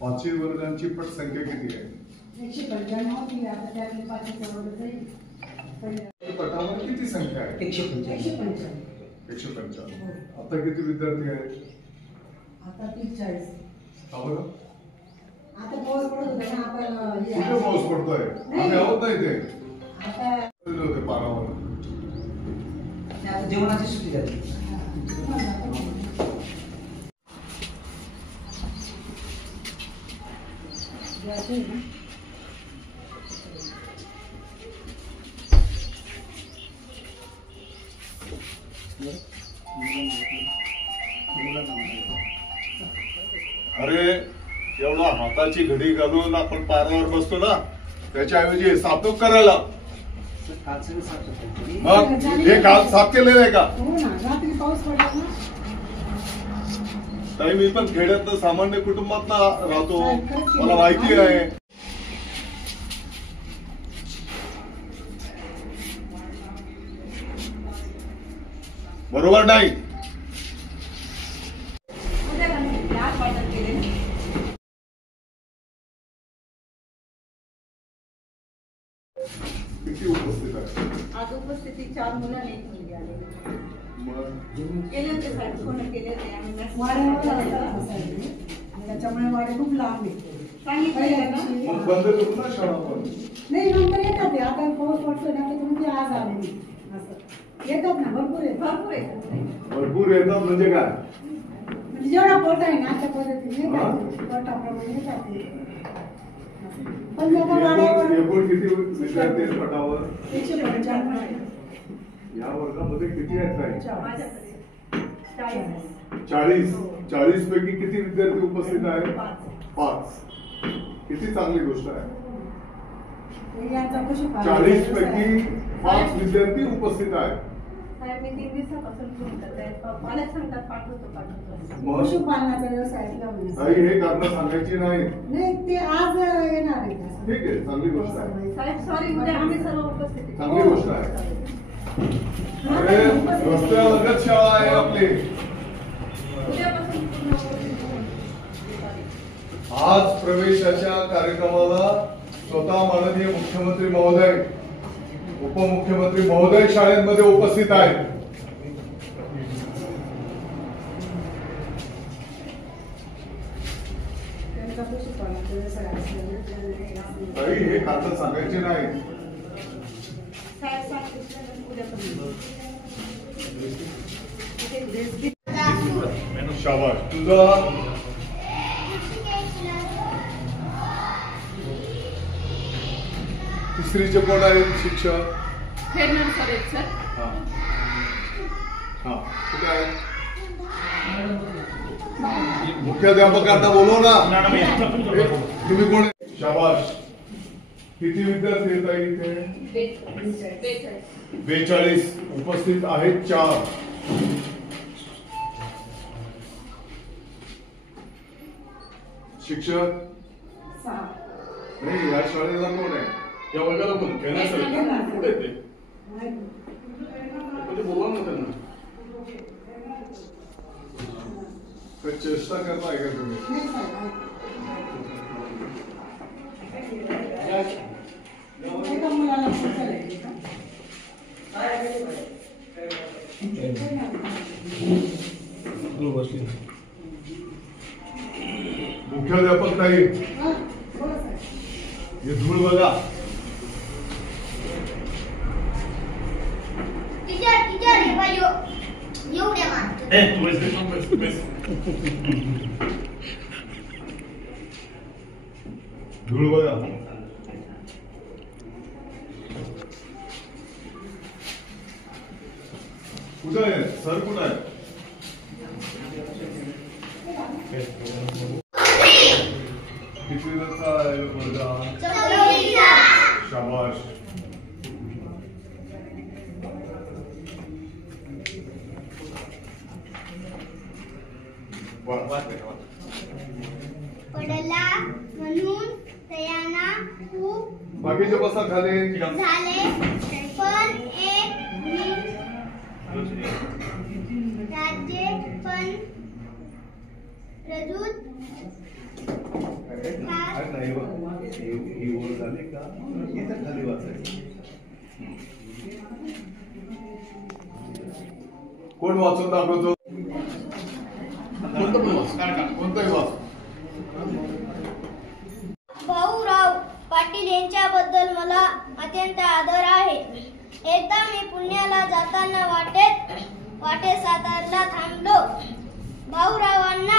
पाचवी वर्गांची पट संख्या किती आहे? 195 ती आता त्यातले 5च्या वर्ग जाईल. पटावर किती संख्या आहे? 195. 195. आता किती विद्यार्थी आहेत? आता 43. बरं आता पाऊस पडत होता ना आपण कुठे पाऊस पडतोय? आम्ही आहोत ना इथे. आता होते पारावर. आता जेवणाची सुट्टी झाली. अरे एवढा हाताची घडी घालून आपण पारावर बसतो ना, त्याच्याऐवजी साफसूफ करायला. मग हे काल साफ केलेलं आहे का? हो ना, रात्री पाऊस पडला ना. ताई मी पण खेड्यात सामान्य कुटुंबात राहतो, मला माहिती आहे. बरोबर नाही. किती उपस्थित आहे? आज उपस्थिती 4 मुलं आणि 1 मुलगी आले. केले होते साहेब, फोन केले होते आम्ही मेसेज त्याच्यामुळे वाडे खूप लांब आहे. सांगितलं ना. मग बंद करू ना शाळा पण. नाही नंतर येतात ते. आता पाऊस पडतोय ना त्याच्यामुळे ते आज आले नाही. असं येतात ना, भरपूर येतात. भरपूर येतात. भरपूर येतात म्हणजे काय? म्हणजे जेवढा पोट आहे ना त्या पद्धतीने येतात. पोटाप्रमाणे येतात ते. पण आता वाड्यावर एकूण किती विद्यार्थी आहेत पटावर? 195. या वर्गामध्ये किती आहेत ताई? माझ्याकडे 40 पैकी किती विद्यार्थी उपस्थित आहेत? 5. किती चांगली गोष्ट आहे. 40 पैकी 5 विद्यार्थी उपस्थित आहेत. साहेब मी 3 दिवसापासून फोन करते. पालक सांगतात पाठवतो. पशुपालनाचा व्यवसाय असल्यामुळे ताई हे कारण सांगायची नाही. नाही ते आज येणार आहे. ठीक आहे, चांगली गोष्ट आहे. साहेब सॉरी, उद्या आम्ही सर्व उपस्थित. चांगली गोष्ट आहे. अरे रस्त्यालगत शाळा आहे आपली. उद्यापासून आज प्रवेशाच्या कार्यक्रमाला स्वतः माननीय मुख्यमंत्री महोदय, उपमुख्यमंत्री महोदय शाळेमध्ये उपस्थित आहेत. ताई हे कारण सांगायचे नाही. साहेब सांगितलं उद्यापासून. शाबाश. तुझा तिसरीचे कोण आहेत शिक्षक? फेरणार सर आहेत सर. हा कुठे आहे? मुख्याध्यापकांना बोलव ना. तुम्ही कोण? शाबाश. किती विद्यार्थी येत आहे इथे? 42 उपस्थित आहेत. 4 शिक्षक नाही. या शाळेला कोण आहे? या वर्गाला पण खेळण्यास कुठे ते बोलवा ना त्यांना. चेष्टा करताय का तुम्ही? एका मुलाला मुख्याध्यापक ताई हे धूळ बघा. धूळ बघा. कुठं आहे सर? कुठं आहे? कितवीचा वर्ग? शाबाश. पडला म्हणून तयाना खूप बाकीचे बसा खाली. झाले पण एक राज्य पण रजूत नाही बघ. ही ओळ झाली का इथं खाली वाचायचं. कोण वाचून दाखवतो? कोणतंही वाच. भाऊराव पाटील यांच्याबद्दल मला अत्यंत आदर आहे. एकदा मी पुण्याला जाताना वाटेत सातारला थांबलो. भाऊरावांना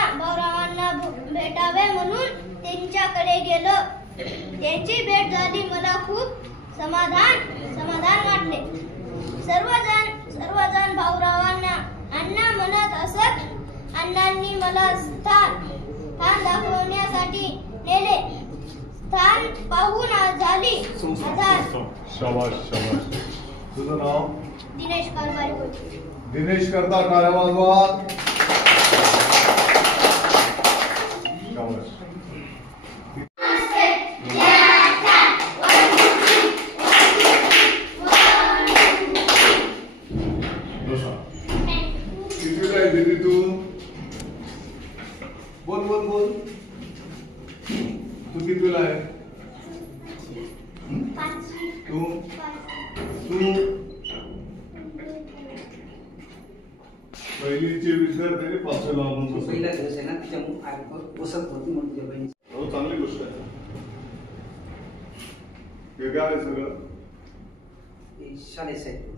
भेटावे म्हणून त्यांच्याकडे गेलो. त्यांची भेट झाली. मला खूप समाधान वाटले. सर्वजण भाऊरावांना अण्णा म्हणत असत. अण्णांनी मला स्थान दाखवण्यासाठी नेले. स्थान पाहून झाली आधार. शाबाश शाबाश. तुझं नाव? दिनेश कारभारी. दिनेश करता टाळ्या वाजवा. शाबाश. किती आहे दीदी तू? बोल. तू कितीला आहे? तू पहिलीचे विद्यार्थी पाचवीला आपण बसू. पहिला दिवस आहे ना, त्याच्यामुळे बसत होती म्हणून तुझ्या बहिणी. हो, चांगली गोष्ट आहे. हे काय आहे सगळं? शालेय साहित्य.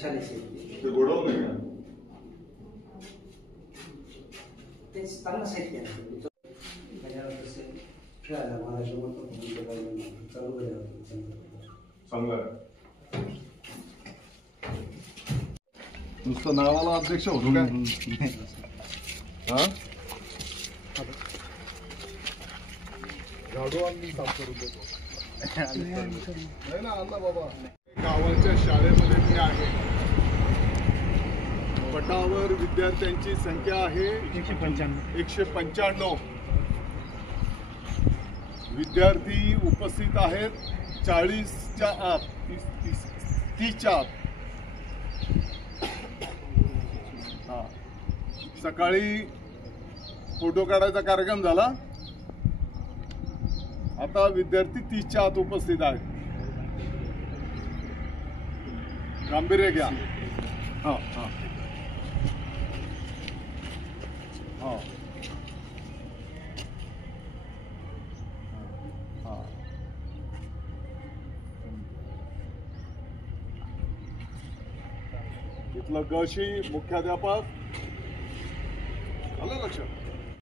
शालेय साहित्य ते गोडाऊन आहे का? ते चांगलं साहित्य आहे. चांगलं आहे. नुसतं नावाला अध्यक्ष होतो काय? हा? झाडू आणि साफ करून देतो. नाही ना अण्णा बाबा. गावाच्या शाळेमध्ये मी आहे. पटावर विद्यार्थ्यांची संख्या आहे 195. विद्यार्थी उपस्थित आहेत 40च्या आत, 30च्या आत. हा, सकाळी फोटो काढायचा कार्यक्रम झाला. आता विद्यार्थी 30च्या आत उपस्थित आहेत. गांभीर्य घ्या. हा हा हा हा. इथलं गशी मुख्याध्यापक आलं लक्षात.